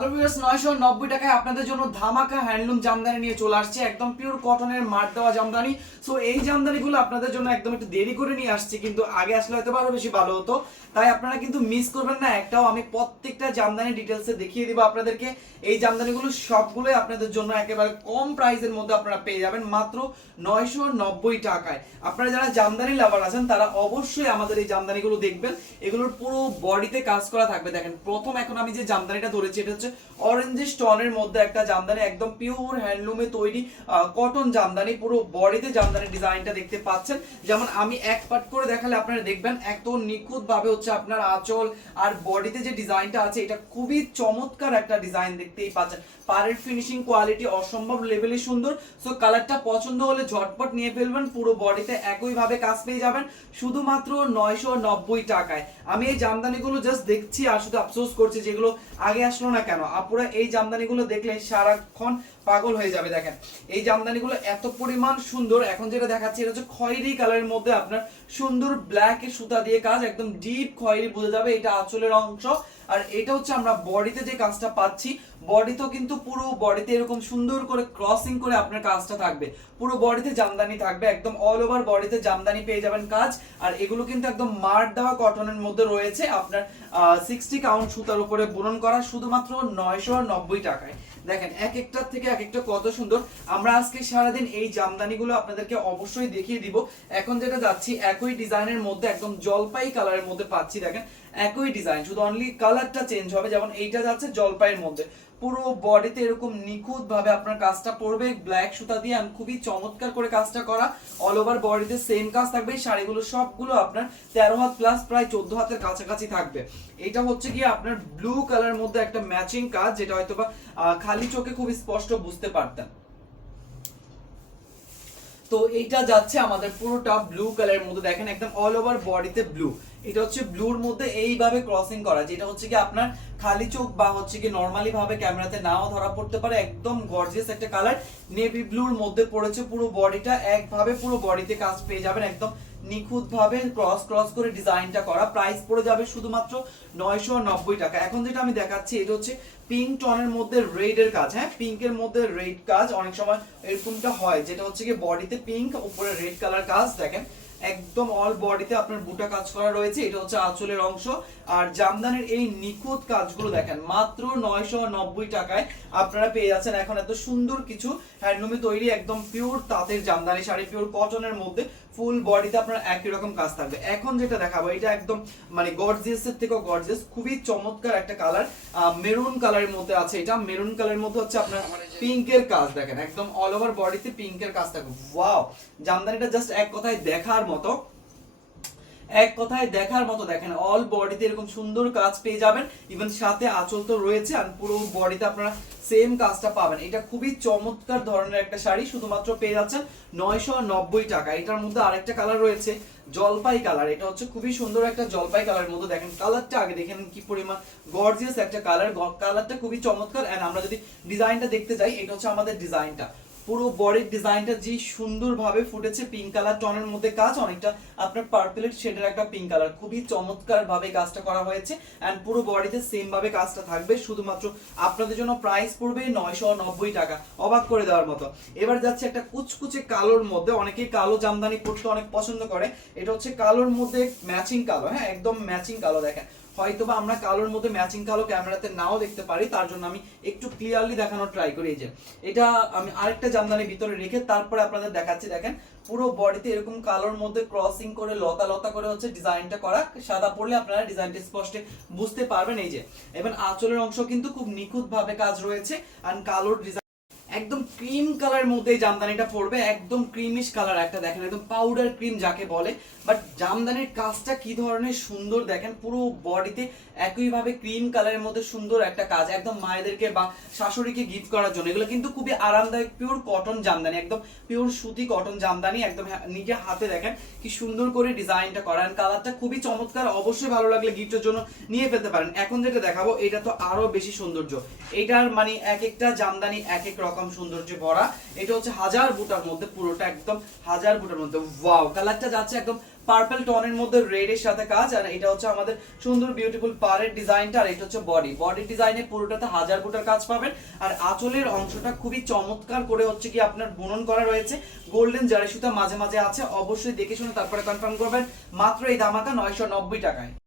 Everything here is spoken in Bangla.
নয়শো নব্বই টাকায় আপনাদের জন্য ধামাকা হ্যান্ডলুম জামদানি নিয়ে চলে আসছে। একদম পিওর কটনের মার দেওয়া জামদানি। সো এই জামদানিগুলো আপনাদের জন্য একদম একটু দেরি করে নিয়ে আসছি, কিন্তু আগে আসলে হয়তো বেশি ভালো হতো। তাই আপনারা কিন্তু মিস করবেন না, একটাও আমি প্রত্যেকটা জামদানি ডিটেলসে দেখিয়ে দিব আপনাদেরকে। এই জামদানিগুলো সবগুলোই আপনাদের জন্য একেবারে কম প্রাইসের মধ্যে আপনারা পেয়ে যাবেন, মাত্র নয়শো নব্বই টাকায়। আপনারা যারা জামদানি লাভার আছেন, তারা অবশ্যই আমাদের এই জামদানিগুলো দেখবেন। এগুলোর পুরো বডিতে কাজ করা থাকবে। দেখেন, প্রথম এখন আমি যে জামদানিটা ধরেছি, এটা হচ্ছে অরেঞ্জ স্টোনের মধ্যে একটা জামদানি, একদম পিওর হ্যান্ডলুমে তৈরি কটন জামদানি, পুরো বডিতে জামদানি ডিজাইনটা দেখতে পাচ্ছেন। যেমন আমি এক পাট করে দেখালে আপনারা দেখবেন, এত নিখুঁত ভাবে হচ্ছে আপনার আঁচল আর বডিতে যে ডিজাইনটা আছে, এটা খুবই চমৎকার একটা ডিজাইন দেখতেই পাচ্ছেন। পারের ফিনিশিং কোয়ালিটি অসম্ভব লেভেলে সুন্দর। সো কালারটা পছন্দ হলে ঝটপট নিয়ে ফেলবেন, পুরো বডিতে একইভাবে কাজ পেয়ে যাবেন, শুধুমাত্র নয়শো নব্বই টাকায়। আমি এই জামদানিগুলো জাস্ট দেখছি আর শুধু আফসোস করছি যেগুলো আগে আসলো না কেন। আপুরা এই জামদানিগুলো দেখলে সারাক্ষণ পাগল হয়ে যাবে, দেখেন। এই জামদানিগুলো এত পরিমাণ সুন্দর, এখন যেটা দেখাচ্ছি এটা হচ্ছে খয়েরি কালারের মধ্যে আপনার সুন্দর ব্ল্যাক সুতা দিয়ে কাজ, একদম ডিপ খয়েরি বোঝা যাবে, এটা আঁচলের অংশ। আর এটা হচ্ছে আমরা বডিতে যে কাজটা পাচ্ছি বডিতেও কিন্তু পুরো বডিতে এরকম সুন্দর করে ক্রসিং করে আপনার কাজটা থাকবে। পুরো বডিতে জামদানি থাকবে, একদম অল ওভার বডিতে জামদানি পেয়ে যাবেন কাজ। আর এগুলো কিন্তু একদম মার্ট দেওয়া কটনের মধ্যে রয়েছে আপনার সিক্সটি কাউন্ট সুতার উপরে বুনন করা, শুধুমাত্র নয়শো নব্বই টাকায়। দেখেন, এক একটার থেকে এক একটা কত সুন্দর। আমরা আজকে সারাদিন এই জামদানিগুলো আপনাদেরকে অবশ্যই দেখিয়ে দিব। এখন যেটা যাচ্ছি, একই ডিজাইনের মধ্যে একদম জলপাই কালারের মধ্যে পাচ্ছি, দেখেন। একই ডিজাইন, শুধু অনলি কালারটা চেঞ্জ হবে, যেমন এইটা যাচ্ছে জলপাইয়ের মধ্যে। পুরো বডিতে এরকম নিখুঁত ভাবে আপনার কাজটা পড়বে ব্ল্যাক সুতা দিয়ে আমি খুবই চমৎকার করে কাজটা করা। অল ওভার বডিতে সেম কাজ থাকবে, এই শাড়িগুলো সবগুলো আপনার তেরো হাত প্লাস প্রায় চোদ্দ হাতের কাছাকাছি থাকবে। এটা হচ্ছে গিয়ে আপনার ব্লু কালার মধ্যে একটা ম্যাচিং কাজ, যেটা হয়তো বা খালি চোখে খুব স্পষ্ট বুঝতে পারতেন। তো এইটা যাচ্ছে আমাদের পুরোটা ব্লু কালারের মধ্যে, দেখেন, একদম অল ওভার বডিতে ব্লু এটা হচ্ছে ব্লুর মধ্যে এইভাবে ক্রসিং করা, যেটা হচ্ছে কি আপনার খালি চোখ বা হচ্ছে কি নর্মালি ভাবে ক্যামেরাতে নাও ধরা পড়তে পারে। একদম গর্জিয়াস একটা কালার নেভি ব্লুর মধ্যে পড়েছে পুরো বডিটা একভাবে পুরো বডিতে কাজ পেয়ে যাবেন একদম নিখুঁত ভাবে ক্রস ক্রস করে ডিজাইনটা করা। প্রাইস পড়ে যাবে শুধুমাত্র নয়শো নব্বই টাকা। এখন যেটা আমি দেখাচ্ছি, এটা হচ্ছে পিঙ্ক টনের মধ্যে রেড এর কাজ। হ্যাঁ পিঙ্কের মধ্যে রেড কাজ। অনেক সময় এরকমটা হয়, যেটা হচ্ছে কি বডিতে পিঙ্ক উপরে রেড কালার কাজ। দেখেন একদম অল বডিতে আপনার বুটা কাজ করা রয়েছে, এটা হচ্ছে আঁচলের অংশ। আর জামদানির এই নিখুঁত কাজগুলো দেখেন, মাত্র নয়শো নব্বই টাকায় আপনারা পেয়ে যাচ্ছেন এখন এত সুন্দর কিছু হ্যান্ডলুমে তৈরি একদম পিওর তাঁতের জামদানি শাড়ি পিওর কটনের মধ্যে ফুল বডিতে আপনার একই রকম কাজ থাকবে। এখন যেটা দেখাবো, এটা একদম মানে গর্জিয়াস এর থেকেও গর্জিয়াস খুবই চমৎকার একটা কালার মেরুন কালারের মধ্যে আছে এটা। মেরুন কালারের মধ্যে হচ্ছে আপনার পিঙ্কের কাজ দেখেন, একদম অল ওভার বডিতে পিঙ্কের কাজ থাকবে। ওয়াও জামদানিটা জাস্ট এক কথায় দেখার মতো। এক কথায় দেখার মতো দেখেন অল বডিতে এরকম সুন্দর কাজ পেয়ে যাবেন। ইভেন সাথে আঁচল তো রয়েছে আর পুরো বডিতে আপনারা সেম কাজটা পাবেন। এটা খুবই চমৎকার ধরনের একটা শাড়ি, শুধুমাত্র পেয়ে যাচ্ছেন নয়শো নব্বই টাকা। এটার মধ্যে আরেকটা কালার রয়েছে, জলপাই কালার এটা হচ্ছে খুবই সুন্দর একটা জলপাই কালারের মধ্যে। দেখেন কালারটা আগে দেখেন কি পরিমাণ গর্জিয়াস একটা কালার কালারটা খুবই চমৎকার। এন্ড আমরা যদি ডিজাইনটা দেখতে যাই, এটা হচ্ছে আমাদের ডিজাইনটা পুরো বডির ডিজাইনটা যে সুন্দরভাবে ফুটেছে পিঙ্ক কালার টনের মধ্যে কাজ, অনেকটা আপনার পার্পেলের শেডের একটা পিঙ্ক কালার খুবই চমৎকার ভাবে কাজটা করা হয়েছে এন্ড পুরো বডিতে সেম ভাবে কাজটা থাকবে। শুধুমাত্র আপনাদের জন্য প্রাইস পড়বে নয়শো নব্বই টাকা। অবাক করে দেওয়ার মতো। এবার যাচ্ছে একটা কুচকুচে কালোর মধ্যে। অনেকেই কালো জামদানি পরতে অনেক পছন্দ করে। এটা হচ্ছে কালোর মধ্যে ম্যাচিং কালো। হ্যাঁ একদম ম্যাচিং কালো দেখেন। হয়তোবা আমরা কালোর মধ্যে ম্যাচিং কালো ক্যামেরাতে নাও দেখতে পারি, তার জন্য আমি একটু ক্লিয়ারলি দেখানোর ট্রাই করি যে। এটা আমি আরেকটা জামদানি ভিতরে রেখে তারপরে আপনাদের দেখাচ্ছি, দেখেন। পুরো বডিতে এরকম কালোর মধ্যে ক্রসিং করে, লতা লতা করে হচ্ছে ডিজাইনটা করা। সাদা পড়লে আপনারা ডিজাইনটা স্পষ্ট বুঝতে পারবেন এই যে। এবং আঁচলের অংশ কিন্তু খুব নিখুঁত ভাবে কাজ রয়েছে আর কালোর ডিজাইন একদম ক্রিম কালারের মধ্যে জামদানিটা পড়বে একদম ক্রিমিশ কালার একটা, দেখেন, একদম পাউডার ক্রিম যাকে বলে। বাট জামদানির কাজটা কি ধরনের সুন্দর দেখেন, পুরো বডিতে একইভাবে ক্রিম কালারের মধ্যে সুন্দর একটা কাজ, একদম মায়েদেরকে বা শাশুড়িকে গিফট করার জন্য। এগুলো কিন্তু খুবই আরামদায়ক পিওর কটন জামদানি, একদম পিওর সুতি কটন জামদানি, একদম হা- নিজে হাতে দেখেন কি সুন্দর করে ডিজাইনটা করা। কালারটা খুবই চমৎকার, অবশ্যই ভালো লাগলে গিফটের জন্য নিয়ে ফেলতে পারেন। এখন যেটা দেখাবো, এটা তো আরও বেশি সৌন্দর্য। এটার মানে এক একটা জামদানি এক এক রকম সৌন্দর্য ভরা। এটা হচ্ছে হাজার বুটার মধ্যে, পুরোটা একদম হাজার বুটার মধ্যে। ওয়াও কালারটা যাচ্ছে একদম পার্পল টোনের মধ্যে রেড এর সাথে কাজ। আর এটা হচ্ছে আমাদের সুন্দর বিউটিফুল পাড়ের ডিজাইনটা আর এটা হচ্ছে বডি বডি ডিজাইনে পুরোটাতে হাজার বুটার কাজ পাবেন। আর আঁচলের অংশটা খুবই চমৎকার করে হচ্ছে কি আপনার বুনন করা রয়েছে। গোল্ডেন জারি সুতা মাঝে মাঝে আছে। অবশ্যই দেখে শুনে তারপরে কনফার্ম করবেন। মাত্র এই ধামাকা নয়শো নব্বই টাকায়।